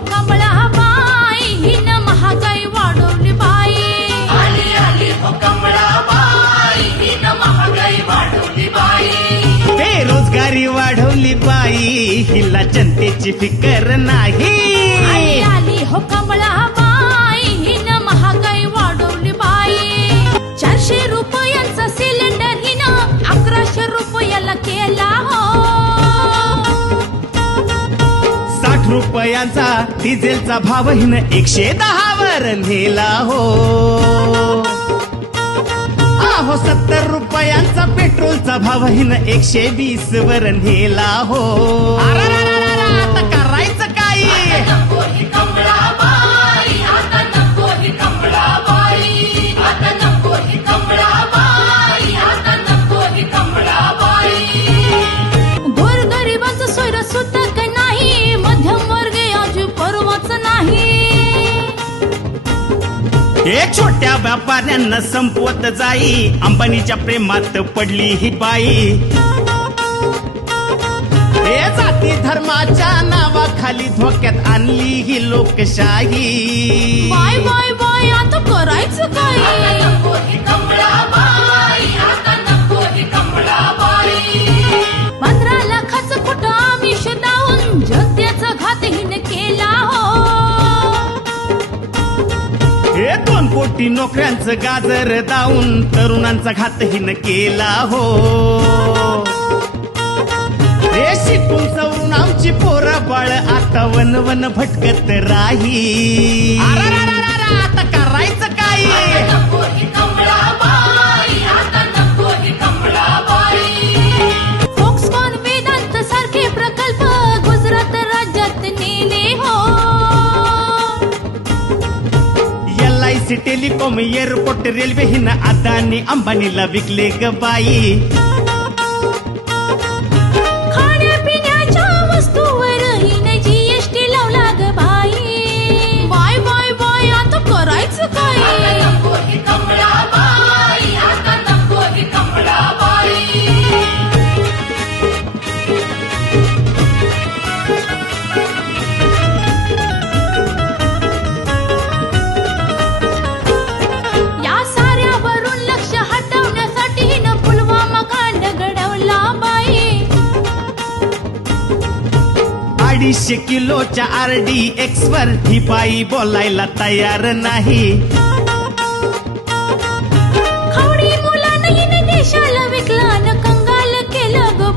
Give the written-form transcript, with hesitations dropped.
हो कमळा बाई हिनं महागाई वाढवली बाई. आली आली हो कमळाबाई हिनं महागाई वाढवली बाई. बेरोजगारी वाढवली बाई हिला जनतेची फिकर नाही. आली आली हो कमळा बाई हिनं महागाई वाढवली बाई. 400 रुपयांचा सिलेंडर हिनं 1100 रुपयाला केला हो. 60 रुपयांचा डिझेलचा भाव हिनं 110 वर नेला हो. अहो 70 रुपयांचा पेट्रोलचा भाव हिनं 120 वर नेला हो. आता करायचं काय? नको ही कमळाबाई, आता नको ही कमळाबाई, आता नको ही कमळाबाई, आता नको ही कमळाबाई. गोरगरिबांचं सोयरं सुद्धा काय नाही. मध्यमवर्गीय अजून परवाच नाही. एक छोट्या व्यापाऱ्यांना संपवत जाई अंबानीच्या प्रेमात पडली ही बाई. हे जाती धर्माच्या नावाखाली धोक्यात आणली ही लोकशाही. बाय बाय बाय आता करायचं आता काय? नको ही कमळाबाई, आता नको ही कमळाबाई. 15 लाखाचं कुठं आमिष दावून जनतेचा घात हिने केला हो. हे 2 कोटी नोकऱ्यांचं गाजर दावून तरुणांचा घात हिनं केला हो. हे शिकून सवरून आमची पोरं बाळ आता वन वन भटकत राही. आता करायचं काय? नको ही कमळाबाई, आता नको ही कमळाबाई. फोक्सकॉन वेदांत सारखे प्रकल्प गुजरात राज्यात नेले हो. LIC टेलिकॉम एअरपोर्ट रेल्वे हिनं अदानी अंबानीला विकले ग बाई. खाण्यापिण्याच्या वस्तूवर हिने GST लावला ग बाई. बाय बाय बाय आता करायचं आता काय? नको ही कमळाबाई, आता नको ही कमळाबाई. या साऱ्यावरून लक्ष हटवण्यासाठी हिनं पुलवामा कांड घडवला बाई. 250 किलोच्या RDX वर ही बाई बोलायला तयार नाही. खवडी मुलानं हिने देशाला विकला न कंगाल केलं ग